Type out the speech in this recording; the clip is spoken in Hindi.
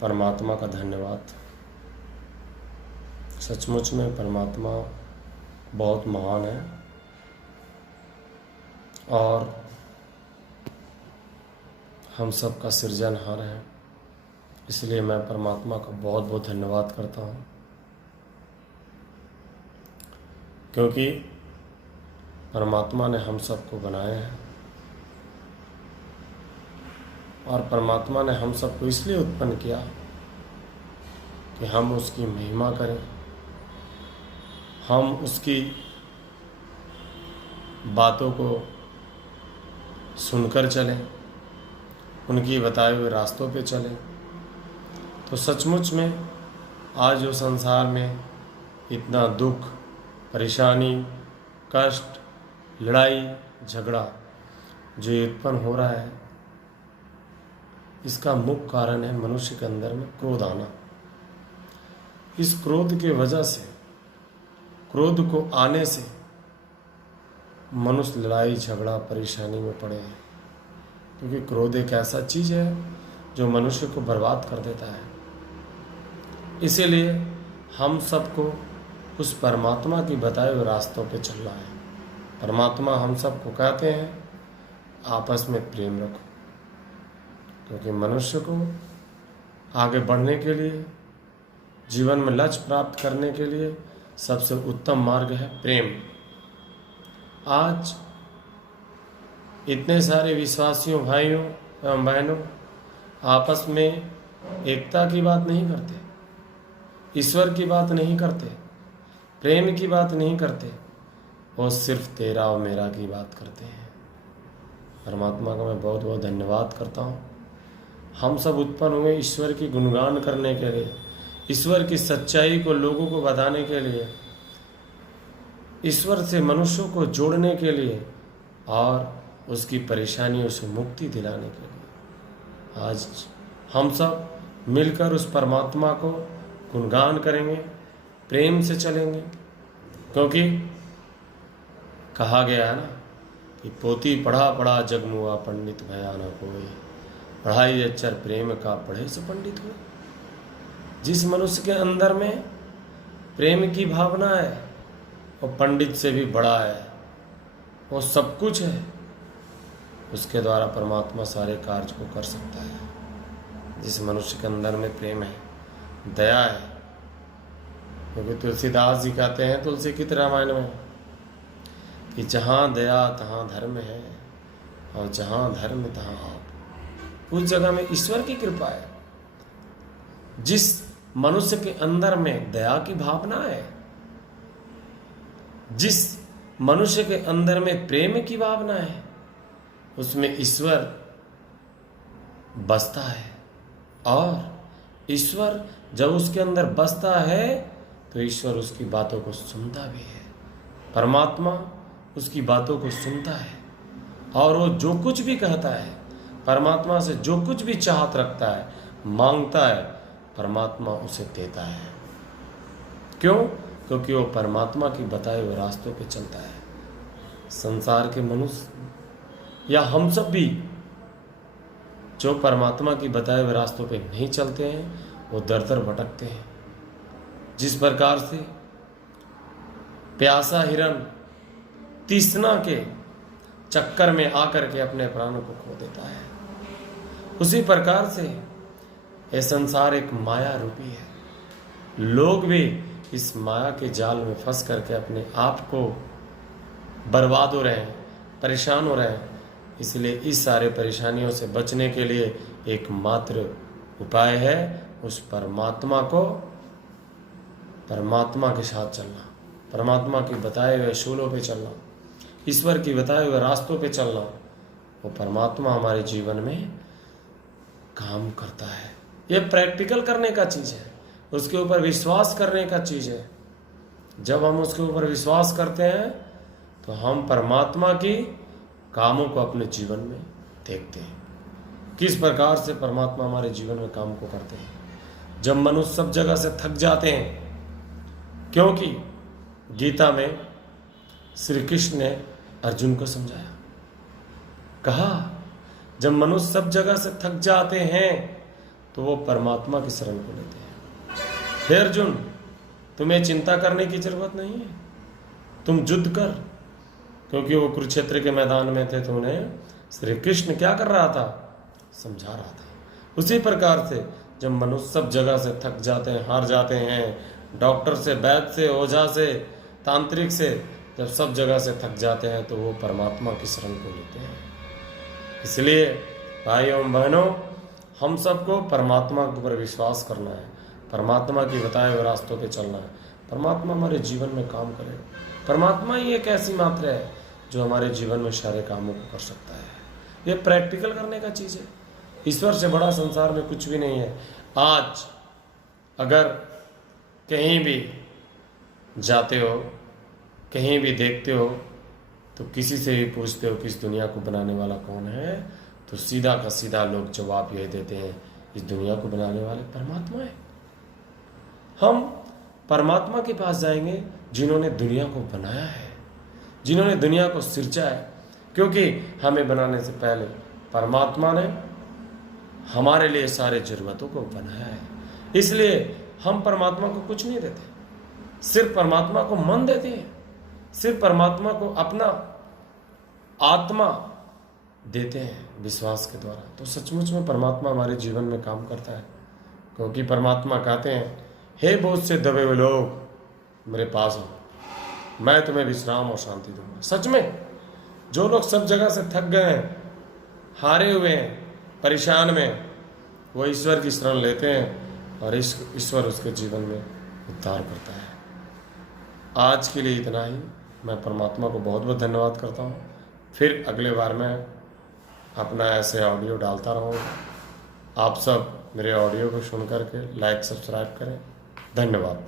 परमात्मा का धन्यवाद। सचमुच में परमात्मा बहुत महान है और हम सब का सृजनहार है। इसलिए मैं परमात्मा का बहुत बहुत धन्यवाद करता हूँ, क्योंकि परमात्मा ने हम सबको बनाया है और परमात्मा ने हम सबको इसलिए उत्पन्न किया कि हम उसकी महिमा करें, हम उसकी बातों को सुनकर चलें, उनकी बताए हुए रास्तों पे चलें। तो सचमुच में आज जो संसार में इतना दुख, परेशानी, कष्ट, लड़ाई झगड़ा जो उत्पन्न हो रहा है, इसका मुख्य कारण है मनुष्य के अंदर में क्रोध आना। इस क्रोध के वजह से, क्रोध को आने से मनुष्य लड़ाई झगड़ा परेशानी में पड़े हैं, क्योंकि क्रोध एक ऐसा चीज है जो मनुष्य को बर्बाद कर देता है। इसीलिए हम सबको उस परमात्मा की बताए हुए रास्तों पे चलना है। परमात्मा हम सबको कहते हैं आपस में प्रेम रखो, क्योंकि मनुष्य को आगे बढ़ने के लिए, जीवन में लक्ष्य प्राप्त करने के लिए सबसे उत्तम मार्ग है प्रेम। आज इतने सारे विश्वासियों भाइयों एवं बहनों आपस में एकता की बात नहीं करते, ईश्वर की बात नहीं करते, प्रेम की बात नहीं करते, वो सिर्फ तेरा और मेरा की बात करते हैं। परमात्मा का मैं बहुत बहुत धन्यवाद करता हूँ। हम सब उत्पन्न हुए ईश्वर की गुणगान करने के लिए, ईश्वर की सच्चाई को लोगों को बताने के लिए, ईश्वर से मनुष्यों को जोड़ने के लिए और उसकी परेशानियों से मुक्ति दिलाने के लिए। आज हम सब मिलकर उस परमात्मा को गुणगान करेंगे, प्रेम से चलेंगे, क्योंकि कहा गया है ना कि पोती पढ़ा पढ़ा जगमुआ पंडित भया न कोई, पढ़ाई अक्षर प्रेम का पढ़े से पंडित हुए। जिस मनुष्य के अंदर में प्रेम की भावना है वो पंडित से भी बड़ा है, वो सब कुछ है, उसके द्वारा परमात्मा सारे कार्य को कर सकता है। जिस मनुष्य के अंदर में प्रेम है, दया है, क्योंकि तुलसीदास जी कहते हैं तुलसी की रामायण में कि जहाँ दया तहाँ धर्म है और जहाँ धर्म तहाँ आप। उस जगह में ईश्वर की कृपा है। जिस मनुष्य के अंदर में दया की भावना है, जिस मनुष्य के अंदर में प्रेम की भावना है, उसमें ईश्वर बसता है। और ईश्वर जब उसके अंदर बसता है तो ईश्वर उसकी बातों को सुनता भी है। परमात्मा उसकी बातों को सुनता है और वो जो कुछ भी कहता है, परमात्मा से जो कुछ भी चाहत रखता है, मांगता है, परमात्मा उसे देता है। क्यों? क्योंकि वो परमात्मा की बताए हुए रास्तों पे चलता है। संसार के मनुष्य या हम सब भी जो परमात्मा की बताए हुए रास्तों पे नहीं चलते हैं, वो दर दर भटकते हैं। जिस प्रकार से प्यासा हिरन तृष्णा के चक्कर में आकर के अपने प्राणों को खो देता है, उसी प्रकार से यह संसार एक माया रूपी है। लोग भी इस माया के जाल में फंस करके अपने आप को बर्बाद हो रहे हैं, परेशान हो रहे हैं। इसलिए इस सारे परेशानियों से बचने के लिए एकमात्र उपाय है उस परमात्मा के साथ चलना, परमात्मा की बताए हुए असूलों पे चलना, ईश्वर की बताए हुए रास्तों पे चलना। वो परमात्मा हमारे जीवन में काम करता है। ये प्रैक्टिकल करने का चीज़ है, उसके ऊपर विश्वास करने का चीज़ है। जब हम उसके ऊपर विश्वास करते हैं तो हम परमात्मा की कामों को अपने जीवन में देखते हैं, किस प्रकार से परमात्मा हमारे जीवन में काम को करते हैं। जब मनुष्य सब जगह से थक जाते हैं, क्योंकि गीता में श्री कृष्ण ने अर्जुन को समझाया, कहा जब मनुष्य सब जगह से थक जाते हैं तो वो परमात्मा की शरण को लेते हैं। हे अर्जुन, तुम्हें चिंता करने की जरूरत नहीं है, तुम युद्ध कर। क्योंकि वो कुरुक्षेत्र के मैदान में थे तो उन्हें श्री कृष्ण क्या कर रहा था? समझा रहा था। उसी प्रकार से जब मनुष्य सब जगह से थक जाते हैं, हार जाते हैं, डॉक्टर से, वैद्य से, ओझा से, तांत्रिक से, जब सब जगह से थक जाते हैं तो वो परमात्मा की शरण को लेते हैं। इसलिए भाइयों बहनों, हम सबको परमात्मा के ऊपर विश्वास करना है, परमात्मा की बताए हुए रास्तों पे चलना है। परमात्मा हमारे जीवन में काम करे। परमात्मा ही एक ऐसी मात्रा है जो हमारे जीवन में सारे कामों को कर सकता है। ये प्रैक्टिकल करने का चीज़ है। ईश्वर से बड़ा संसार में कुछ भी नहीं है। आज अगर कहीं भी जाते हो, कहीं भी देखते हो, तो किसी से भी पूछते हो कि इस दुनिया को बनाने वाला कौन है, तो सीधा का सीधा लोग जवाब यही देते हैं, इस दुनिया को बनाने वाले परमात्मा है। हम परमात्मा के पास जाएंगे जिन्होंने दुनिया को बनाया है, जिन्होंने दुनिया को सिरचा है। क्योंकि हमें बनाने से पहले परमात्मा ने हमारे लिए सारे जरूरतों को बनाया है। इसलिए हम परमात्मा को कुछ नहीं देते, सिर्फ परमात्मा को मन देते हैं, सिर्फ परमात्मा को अपना आत्मा देते हैं विश्वास के द्वारा। तो सचमुच में परमात्मा हमारे जीवन में काम करता है। क्योंकि परमात्मा कहते हैं, हे बोझ से दबे हुए लोग मेरे पास हो, मैं तुम्हें विश्राम और शांति दूंगा। सच में जो लोग सब जगह से थक गए हैं, हारे हुए हैं, परेशान में, वो ईश्वर की शरण लेते हैं और ईश्वर उसके जीवन में उद्धार करता है। आज के लिए इतना ही। मैं परमात्मा को बहुत बहुत धन्यवाद करता हूँ। फिर अगले बार मैं अपना ऐसे ऑडियो डालता रहूँगा। आप सब मेरे ऑडियो को सुन करके लाइक सब्सक्राइब करें। धन्यवाद।